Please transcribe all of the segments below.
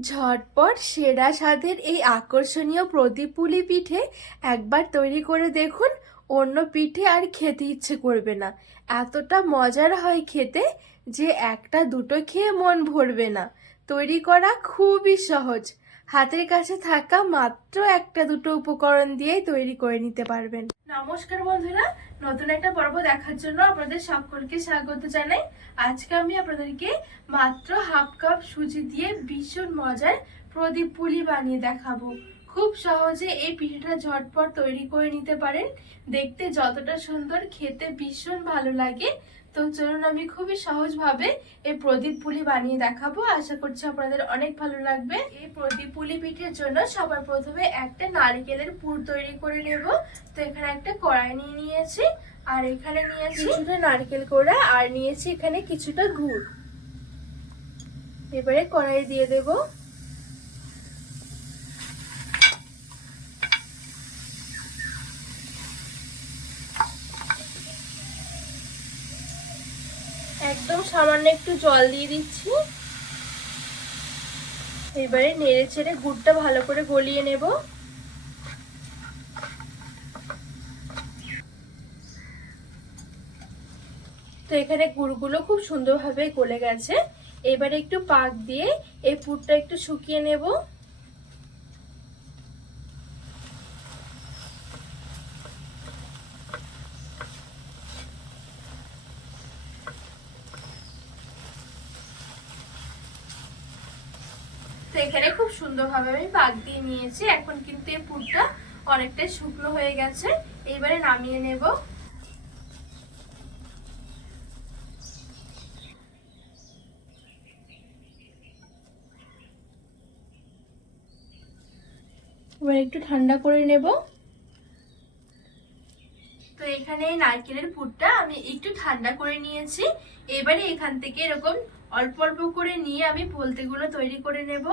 ঝটপট সেরা স্বাদের এই আকর্ষণীয় প্রদীপুলি পিঠে একবার তৈরি করে দেখুন। অন্য পিঠে আর খেতে ইচ্ছে করবে না। এতটা মজার হয় খেতে যে একটা দুটো খেয়ে মন ভরবে না। তৈরি করা খুবই সহজ। হাতের কাছে থাকা মাত্র একটা দুটো উপকরণ দিয়েই তৈরি করে নিতে পারবেন। নমস্কার বন্ধুরা, নতুন একটা পর্ব দেখার জন্য আপনাদের সকলকে স্বাগত জানাই। আজকে আমি আপনাদেরকে মাত্র হাফ কাপ সুজি দিয়ে ভীষণ মজার প্রদীপ পুলি বানিয়ে দেখাবো। খুব সহজে এই পিঠাটা ঝটপট তৈরি করে নিতে পারেন। দেখতে যতটা সুন্দর, খেতে ভীষণ ভালো লাগে। তো চলুন আমি খুবই সহজভাবে এই প্রদীপ পুলি বানিয়ে দেখাবো। আশা করছি আপনাদের অনেক ভালো লাগবে। এই প্রদীপ পুলি পিঠের জন্য সবার প্রথমে একটা নারকেলের পুর তৈরি করে নেব। তো এখানে একটা কড়াই নিয়ে নিয়েছি, আর এখানে নিয়েছি কিছুটা নারকেল কোড়া, আর নিয়েছি এখানে কিছুটা গুড়। এবারে কড়াই দিয়ে দেব। একদম সামান্য একটু জল দিয়ে দিচ্ছি। এবারে নেড়ে ছেড়ে গুড়টা ভালো করে গলিয়ে নেব। তো এখানে গুড়গুলো খুব সুন্দরভাবে গলে গেছে। এবারে একটু পাক দিয়ে এই পুরটা একটু শুকিয়ে নেব। এখানে খুব সুন্দরভাবে আমি পাক দিয়ে নিয়েছি। এখন কিন্তু এই পুরটা অনেকটাই শুকনো হয়ে গেছে। এইবারে নামিয়ে নেব। এবার একটু ঠান্ডা করে নেব। এখানে নারকেলের পুরটা আমি একটু ঠান্ডা করে নিয়েছি। এবারে এখান থেকে এরকম অল্প অল্প করে নিয়ে আমি পোলতেগুলো তৈরি করে নেব।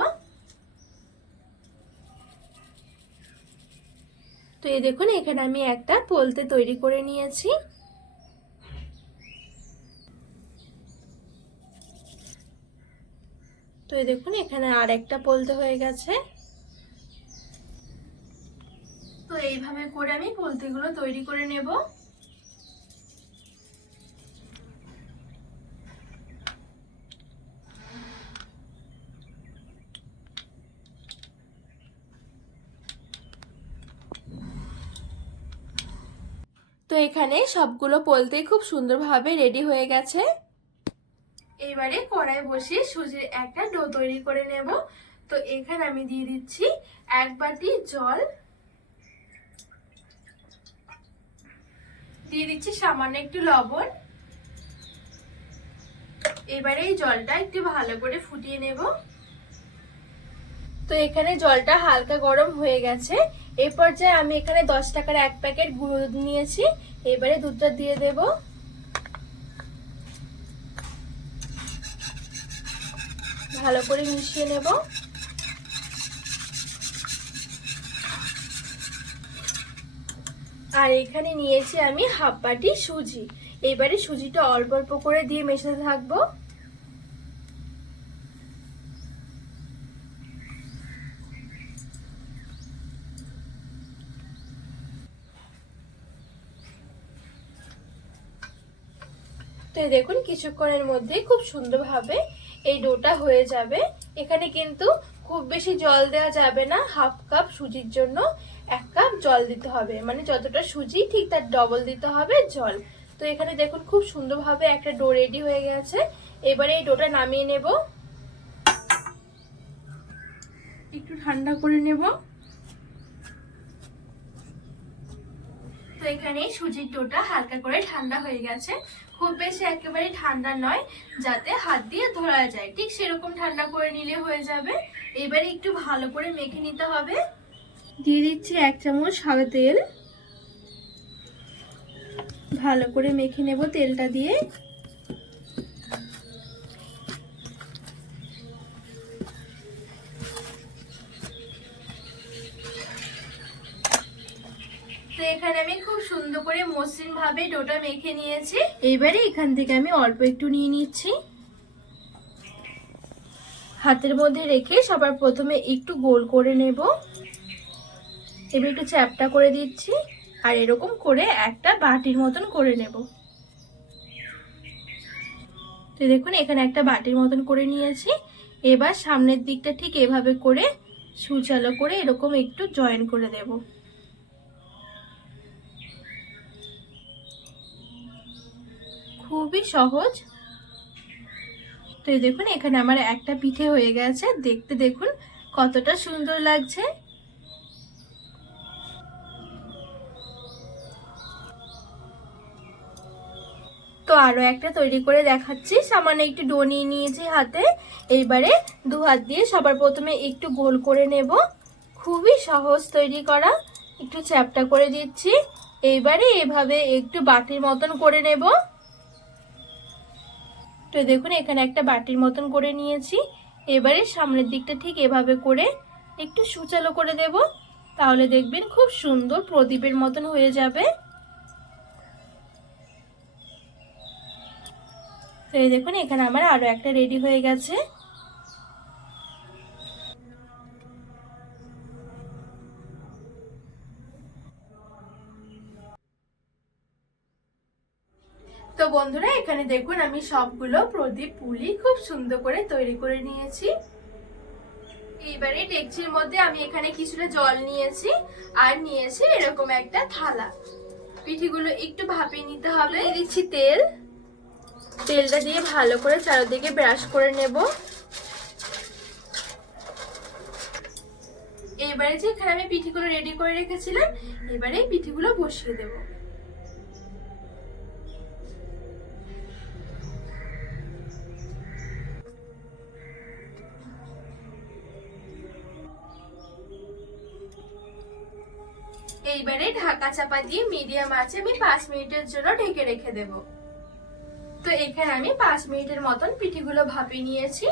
তো এই দেখুন, এখানে আমি একটা পোলতে তৈরি করে নিয়েছি। তো এই দেখুন, এখানে আর একটা পোলতে হয়ে গেছে। তো এইভাবে করে আমি পোলতিগুলো তৈরি করে নেব। এখানে সবগুলো পোলতে খুব সুন্দরভাবে রেডি হয়ে গেছে। এবারে কড়াই বসিয়ে সুজির একটা ডো তৈরি করে নেব। তো এখানে আমি দিয়ে দিচ্ছি এক বাটি জল। দিয়ে দিচ্ছি সামান্য একটু লবণ। এবারে এই জলটা একটু ভালো করে ফুটিয়ে নেব। তো এখানে জলটা হালকা গরম হয়ে গেছে। এই পর্যায়ে আমি এখানে দশ টাকার এক প্যাকেট গুঁড়ো দুধ নিয়েছি। এবারে দুধটা দিয়ে দেব। ভালো করে মিশিয়ে নেব। আর এখানে নিয়েছি আমি হাফ বাটি সুজি। এবারে সুজিটা অল্প অল্প করে দিয়ে মেশাতে থাকব। তো দেখুন, কিছুক্ষণের মধ্যে খুব সুন্দরভাবে এই ডোটা হয়ে যাবে। এখানে কিন্তু খুব বেশি জল দেওয়া যাবে না, হাফ কাপ সুজির জন্য এক কাপ জল দিতে হবে। মানে যতটা সুজি, ঠিক তার ডবল দিতে হবে জল। তো এখানে দেখুন, খুব সুন্দরভাবে একটা ডো রেডি হয়ে গেছে। এবারে এই ডোটা নামিয়ে নেব। একটু ঠান্ডা করে নেব। তো এখানে সুজির ডোটা হালকা করে ঠান্ডা হয়ে গেছে। খুব বেশি একেবারে ঠান্ডা নয়, যাতে হাত দিয়ে ধরা যায়। ঠিক সেরকম ঠান্ডা করে নিলে হয়ে যাবে। এবারে একটু ভালো করে মেখে নিতে হবে। দিয়ে দিচ্ছি এক চামচ সাদা তেল। ভালো করে মেখে নেব তেলটা দিয়ে। ভাবে ডোটা মেখে নিয়েছি। এইবারে এখান থেকে আমি অল্প একটু নিয়ে নিচ্ছি। হাতের মধ্যে রেখে সবার প্রথমে একটু গোল করে নেব। এবার একটু চ্যাপটা করে দিচ্ছি আর এরকম করে একটা বাটির মতন করে নেব। তো দেখুন, এখানে একটা বাটির মতন করে নিয়েছি। এবার সামনের দিকটা ঠিক এভাবে করে সুচালো করে এরকম একটু জয়েন করে দেব। খুবই সহজ। তো দেখুন, এখানে আমার একটা পিঠে হয়ে গেছে। দেখতে দেখুন, কতটা সুন্দর লাগছে। তো আরও একটা তৈরি করে দেখাচ্ছি। সামান্য একটু ডো নিয়ে নিয়েছি হাতে। এইবারে দু হাত দিয়ে সবার প্রথমে একটু গোল করে নেব। খুবই সহজ তৈরি করা। একটু চ্যাপটা করে দিচ্ছি। এইবারে এভাবে একটু বাটির মতন করে নেব। তো দেখুন, এখানে একটা বাটির মতন করে নিয়েছি। এবারে সামনের দিকটা ঠিক এভাবে করে একটু সুচালো করে দেব। তাহলে দেখবেন খুব সুন্দর প্রদীপের মতন হয়ে যাবে। তো এই দেখুন, এখানে আমার আরও একটা রেডি হয়ে গেছে। বন্ধুরা, এখানে দেখুন আমি সবগুলো প্রদীপ পুলি খুব সুন্দর করে তৈরি করে নিয়েছি। এইবারে ডেকচির মধ্যে আমি এখানে কিছুটা জল নিয়েছি আর নিয়েছি এরকম একটা থালা। পিঠিগুলো একটু ভাপিয়ে নিতে হবে। দিচ্ছি তেল। তেলটা দিয়ে ভালো করে চারিদিকে ব্রাশ করে নেব। এবারে যে এখানে আমি পিঠিগুলো রেডি করে রেখেছিলাম, এবারে পিঠিগুলো বসিয়ে দেব। এইবারে ঢাকা চাপা দিয়ে মিডিয়াম আছে, আমি পাঁচ মিনিটের জন্য ঢেকে রেখে দেবো। তো এখানে আমি পাঁচ মিনিটের মতন পিঠিগুলো ভাপিয়ে নিয়েছি।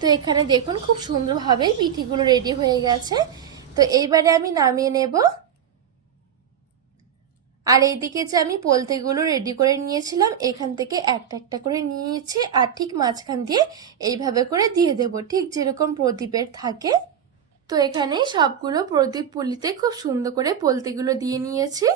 তো এখানে দেখুন খুব সুন্দরভাবে পিঠিগুলো রেডি হয়ে গেছে। তো এইবারে আমি নামিয়ে নেব। আর এইদিকে যে আমি পোলতেগুলো রেডি করে নিয়েছিলাম, এখান থেকে একটা একটা করে নিয়ে নিয়েছি। আর ঠিক মাঝখান দিয়ে এইভাবে করে দিয়ে দেব। ঠিক যেরকম প্রদীপের থাকে। তো এখানে সবগুলো প্রদীপ পুলিতে খুব সুন্দর করে পোলতেগুলো দিয়ে নিয়েছি।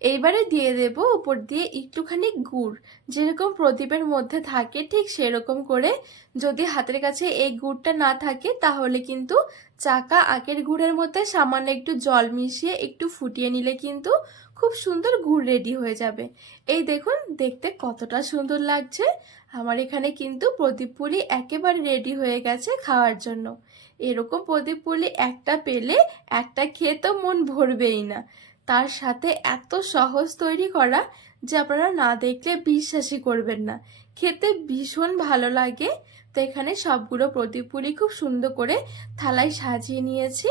এইবারে দিয়ে দেব উপর দিয়ে একটুখানি গুড়। যেরকম প্রদীপের মধ্যে থাকে ঠিক সেরকম করে। যদি হাতের কাছে এই গুড়টা না থাকে তাহলে কিন্তু চাকা আখের গুড়ের মধ্যে সামান্য একটু জল মিশিয়ে একটু ফুটিয়ে নিলে কিন্তু খুব সুন্দর গুড় রেডি হয়ে যাবে। এই দেখুন, দেখতে কতটা সুন্দর লাগছে। আমার এখানে কিন্তু প্রদীপ পুলি একেবারে রেডি হয়ে গেছে খাওয়ার জন্য। এরকম প্রদীপ পুলি একটা পেলে একটা খেয়ে তো মন ভরবেই না। তার সাথে এত সহজ তৈরি করা যে আপনারা না দেখলে বিশ্বাসই করবেন না। খেতে ভীষণ ভালো লাগে। তো এখানে সবগুলো প্রদীপ পুরি খুব সুন্দর করে থালায় সাজিয়ে নিয়েছি।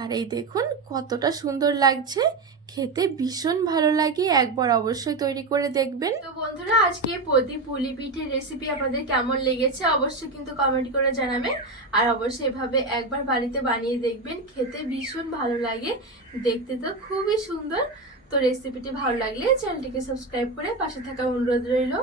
আর এই দেখুন কতটা সুন্দর লাগছে। খেতে ভীষণ ভালো লাগে, একবার অবশ্যই তৈরি করে দেখবেন। তো বন্ধুরা, আজকে প্রদীপ পুলি পিঠের রেসিপি আপনাদের কেমন লেগেছে অবশ্যই কিন্তু কমেন্ট করে জানাবেন। আর অবশ্যই এভাবে একবার বাড়িতে বানিয়ে দেখবেন, খেতে ভীষণ ভালো লাগে, দেখতে তো খুবই সুন্দর। তো রেসিপিটি ভালো লাগলে চ্যানেলটিকে সাবস্ক্রাইব করে পাশে থাকা অনুরোধ রইল।